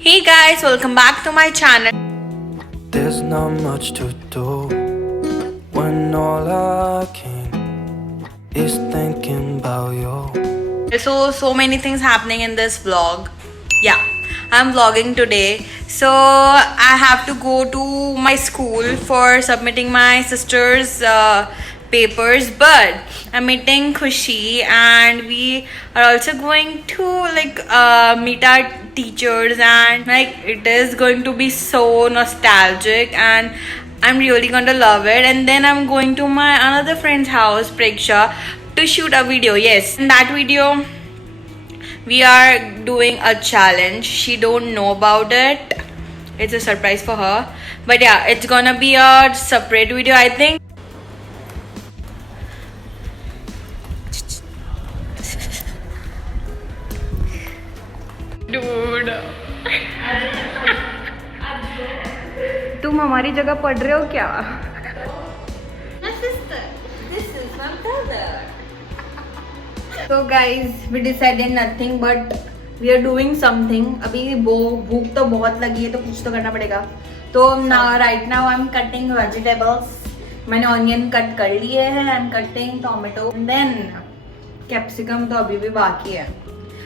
Hey guys, welcome back to my channel. There's not much to do when all I can is thinking about you. So many things happening in this vlog. Yeah, I'm vlogging today. So I have to go to my school for submitting my sister's papers, but I'm meeting Khushi and we are also going to meet our teachers, and like it is going to be so nostalgic and I'm really going to love it. And then I'm going to my another friend's house, Preksha, to shoot a video. Yes, in that video we are doing a challenge. She don't know about it. It's a surprise for her. But yeah, it's gonna be a separate video, I think. Dude. तुम हमारी जगह पढ़ रहे हो क्या? My sister. This is my brother. So guys, we decided nothing but we are doing something. अभी भूख तो बहुत लगी है तो कुछ तो करना पड़ेगा. तो right now I'm cutting vegetables. मैंने ऑनियन कट कर लिए हैं. I'm cutting tomato and then capsicum तो अभी भी बाकी है.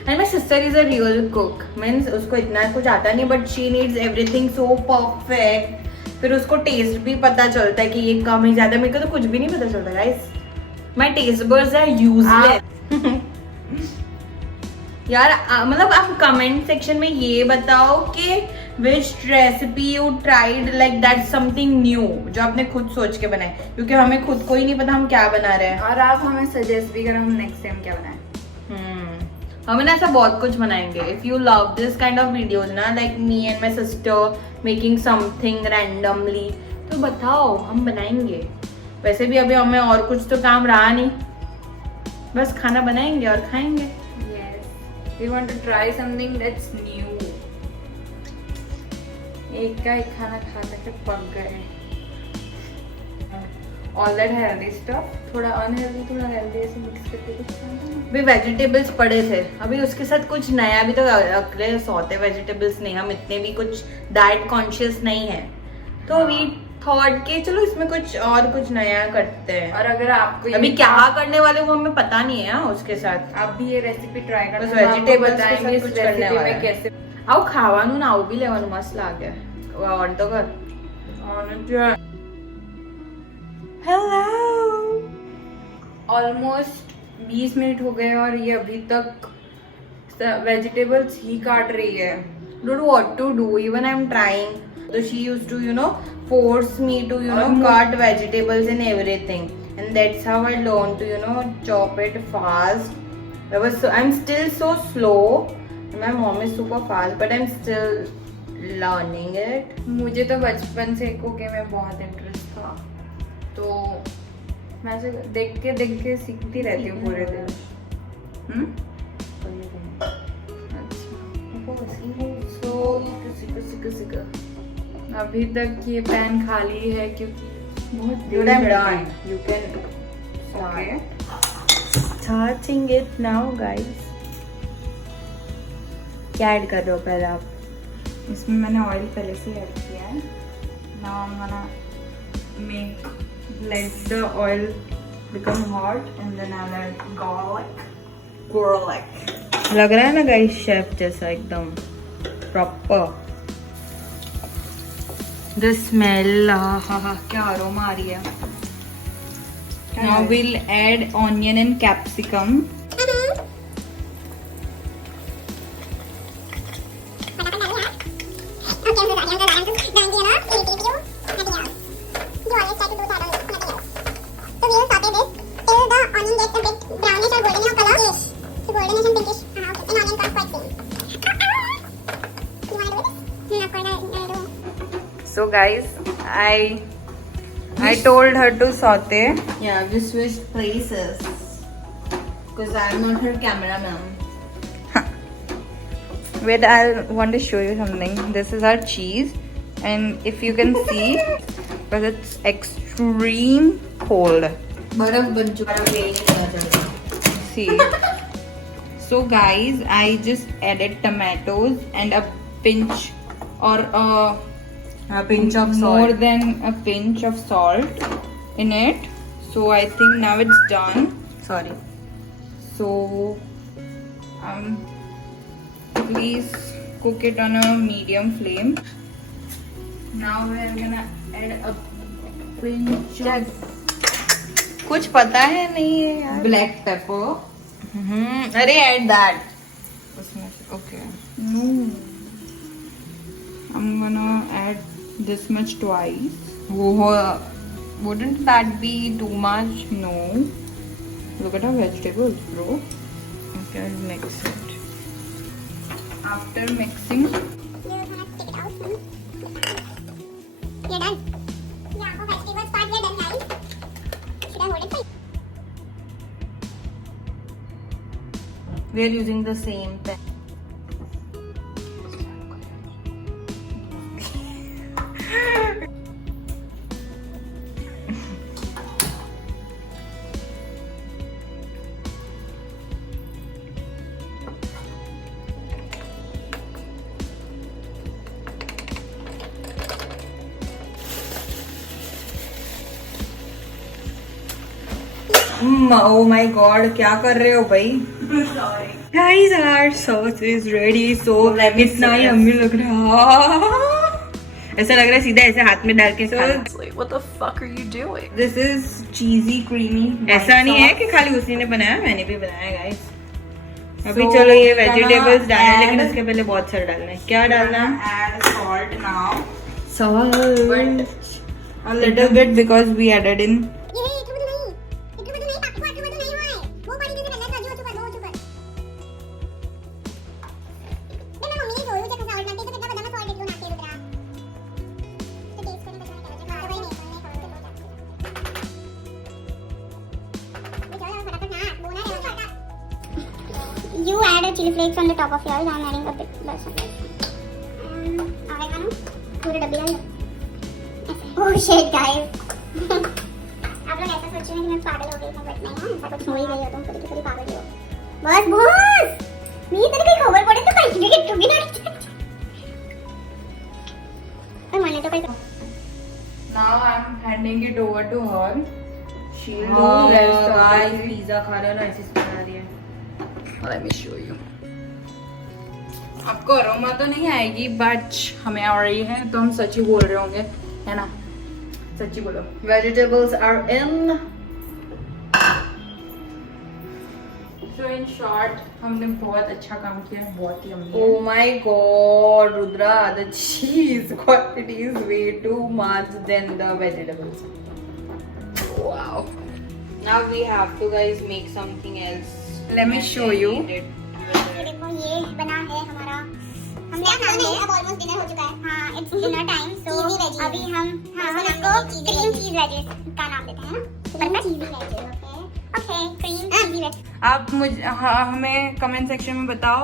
And my sister is a real cook. Means उसको इतना कुछ आता नहीं, but she needs everything so perfect. फिर उसको टेस्ट भी पता चलता है कि ये कम है ज्यादा. मेरे को तो कुछ भी नहीं पता चलता guys. My taste buds are useless. यार मतलब आप कमेंट सेक्शन में ये बताओ कि which recipe you tried like that something new जो आपने खुद सोच के बनाए, क्योंकि हमें खुद को ही नहीं पता हम क्या बना रहे हैं. और आप हमें सजेस्ट भी करो हम नेक्स्ट टाइम क्या बनाएं. हम ना ऐसा बहुत कुछ बनाएंगे. If you love this kind of videos ना, like me and my sister making something randomly, तो बताओ हम बनाएंगे. वैसे भी अभी हमें और कुछ तो काम रहा नहीं, बस खाना बनाएंगे और खाएंगे. We want to try something that's new. एक का एक खाना खा के पक गए. All that healthy stuff, थोड़ा unhealthy थोड़ा healthy ऐसे मिक्स करके कुछ खाना. भी वेजिटेबल्स पड़े थे अभी, उसके साथ कुछ नया भी तो अगले सौते वेजिटेबल्स नहीं. हम इतने भी कुछ डाइट कॉन्शियस नहीं है, तो वी थॉट के चलो इसमें कुछ और कुछ नया करते हैं. और अगर आपको अभी क्या करने वाले वो हमें पता नहीं है. उसके साथ आप भी ये रेसिपी ट्राई करना. वेजिटेबल्स बताएंगे कुछ करने वाले में कैसे. आओ खावानू ना, आओ भी लेवानू मस्त लागे. और तो कर हेलो. ऑलमोस्ट 20 मिनट हो गए और ये अभी तक वेजिटेबल्स ही काट रही है. Don't know what to do. Even I'm trying. So she used to, force me to, cut vegetables and everything. And that's how I learned to, chop it fast. I'm still so slow. My mom is super fast, but I'm still learning it. मुझे तो बचपन से cooking में बहुत interest था, तो मैं से देख के सीखती रहती हूँ पूरे दिन. So, अभी तक ये पैन खाली है क्योंकि बहुत dude, I'm done. You can Okay. starting it now, guys. क्या ऐड कर रहे हो पहले आप? इसमें मैंने ऑयल पहले से ऐड किया है. Now I'm gonna let the oil become hot and then I'll add garlic. लग रहा है ना गाइस शेफ जैसा एकदम प्रॉपर. The smell, क्या अरोमा आ रही है. Now we'll add onion and capsicum. So guys, I told her to saute. Yeah, we switched places because I'm not her cameraman. Wait, I want to show you something. This is our cheese, and if you can see, but it's extreme cold. बर्फ बन चुका है. See. So guys, I just added tomatoes and a pinch or A pinch of more salt. than a pinch of salt in it. So I think now it's done. Sorry. So please cook it on a medium flame. Now we're gonna add a pinch of कुछ पता है नहीं है यार. black pepper. अरे add that. उसमें से Okay. no, I'm gonna add this much twice. Wouldn't that be too much? No, look at our vegetables, bro. Okay, I'll mix it. After mixing, You're gonna take it out. You're done. Yeah, for vegetables part we're done, guys. Should I hold it for you? We are using the same pen. Oh my god, क्या कर रहे हो भाई? Guys, our sauce is ready. So इतना ही हमें लग रहा. ऐसा लग रहा है सीधा ऐसे हाथ में डाल के खाना. What the fuck are you doing? this is cheesy, creamy. ऐसा नहीं है sauce. कि खाली उसी ने बनाया, मैंने भी बनाया गाइस. अभी So, चलो ये we're gonna वेजिटेबल्स डालना है, लेकिन add- उसके पहले बहुत सारा डालना है. क्या डालना? Add salt now. Salt. A little bit because we added in. ये इतना नहीं, इतना नहीं, पापा को इतना नहीं हुआ है. वो पानी दे दे पहले, सब्जी हो चुका, वो हो चुका. मैं मम्मी ने बोलू जब सॉल्ट डालते तो कितना बड़ा सॉल्ट इतना नाटे उधर. तो टेस्ट करने का क्या है? हां भाई नहीं, मैंने सॉल्ट तो बोला. ये चलो फटाफट ना, बोला है छोटा. You add a chili flakes on the top of yours. I'm adding a bit less on this. Oregano. पूरे डब्बे डाल. Oh shit guys. आप लोग ऐसा सोच रहे हैं कि मैं पागल हो गई हूं, बट नहीं ना, ऐसा कुछ हो ही गई हो तुम, कभी पागल ही हो. बस मी तरी काही खबर पडे तर काही की तुम्ही नाही. मैंने तो काही Now I'm handing it over to her. She'll do हाँ, rest of guys, the pizza खा रहे हो ना, ऐसी बना रही है. Let me show you. आपको अरोमा तो नहीं आएगी बट हमें आ रही है, तो हम सच ही बोल रहे होंगे, है ना? सच्ची बोलो. Vegetables are in. So in short, हमने बहुत अच्छा काम किया है, बहुत ही अमीर. Oh my god, Rudra, the cheese quantity is way too much than the vegetables. Wow. Now we have to guys make something else. Let me show you. देखो ये बना है हमारा. हमने खाना है, अब ऑलमोस्ट डिनर हो चुका है. हाँ, इट्स डिनर टाइम. सो अभी हम इसको क्रीम चीज वेजेस का नाम देते हैं ना. Cheesy wedges. Okay, cream cheesy wedge. आप हमें कमेंट सेक्शन में बताओ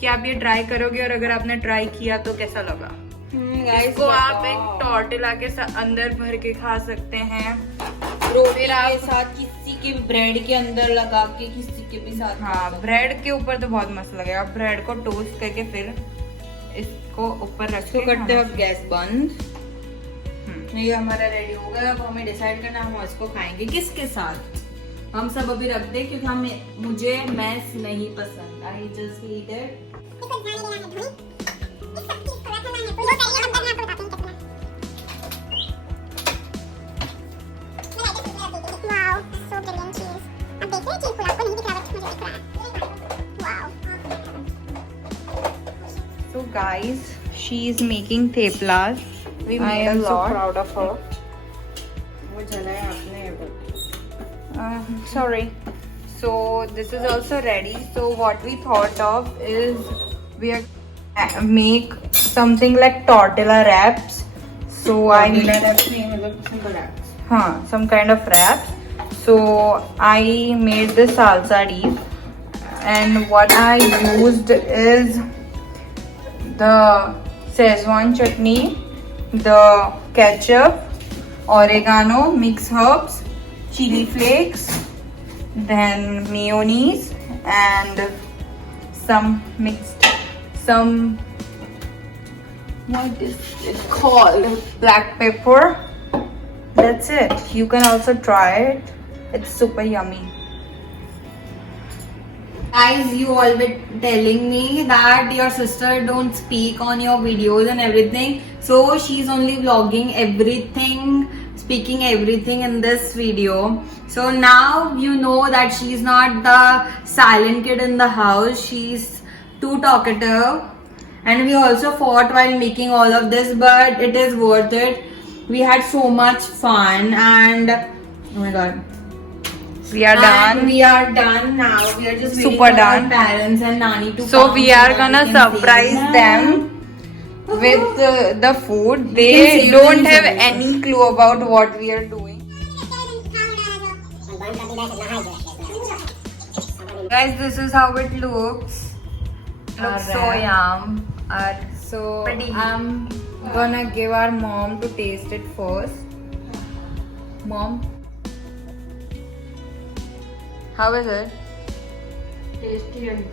कि आप ये ट्राई करोगे, और अगर आपने ट्राई किया तो कैसा लगा. Guys, इसको आप एक टॉर्टिला के अंदर भर के खा सकते हैं. रोटी के साथ, किसी के ब्रेड के अंदर लगा के, किसी के भी साथ. हाँ, ब्रेड के ऊपर तो बहुत मस्त लगेगा. ब्रेड को टोस्ट करके फिर इसको ऊपर रख तो के करते खाना हैं अब गैस बंद. हम्म. ये हमारा रेडी हो गया. अब हमें डिसाइड करना हम इसको खाएंगे किसके साथ. हम सब अभी रख दे क्योंकि मुझे मैस नहीं पसंद. I just eat it. इसको ध्यान देना है धोनी. इस सब चीज को रखना है. तो ये चाहिए हम करना, आपको बताते हैं कितना. वाओ, सो ब्रिलियंट चीज. अब देख रहे हैं चीज को, आपको नहीं दिख रहा बट मुझे दिख रहा है. Wow. So guys, she is making theplas. We I made a am so lot. proud of her. वो जलाया आपने. Sorry. So this is also ready. So what we thought of is we are make something like tortilla wraps. So I some kind of wraps. So I made the salsa dip, and what I used is the Szechuan chutney, the ketchup, oregano, mixed herbs, chili flakes, then mayonnaise, and some what is it called? Black pepper. That's it. You can also try it. It's super yummy. Guys, you all been telling me that your sister don't speak on your videos and everything. So she's only vlogging everything, speaking everything in this video. So now you know that she's not the silent kid in the house. She's too talkative. And we also fought while making all of this, but it is worth it. We had so much fun and oh my god. We are And done. we are done now. We are just waiting Super for done. our parents and Nani to So come we so are that gonna we can surprise say them with the food. can They say don't them have something. any clue about what we are doing. Guys, this is how it looks. Looks so yum. So I'm gonna give our mom to taste it first. Mom, how is it? Tasty and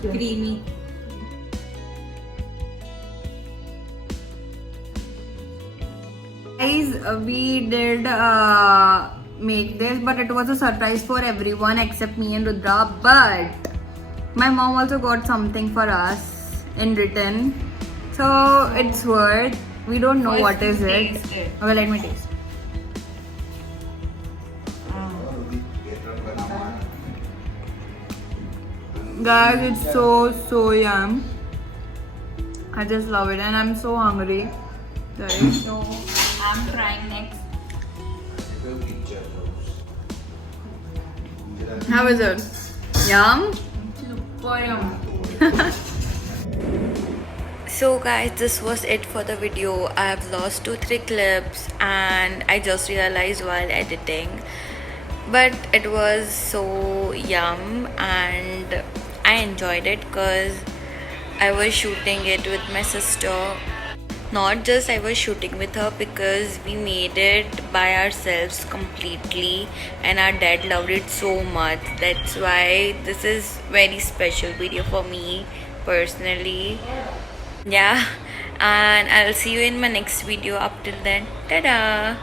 Creamy. Guys, we did make this, but it was a surprise for everyone except me and Rudra. But my mom also got something for us in return, so it's worth. We don't know what is it. Okay, let me taste. Guys, it's so yum. I just love it, and I'm so hungry. Guys, so I'm trying next. How is it? Yum? Super yum. So guys, this was it for the video. I have lost 2-3 clips and I just realized while editing, but it was so yum and I enjoyed it because I was shooting it with my sister. Not just I was shooting with her, because we made it by ourselves completely and our dad loved it so much. That's why this is very special video for me personally. Yeah, and I'll see you in my next video. Up till then, tada.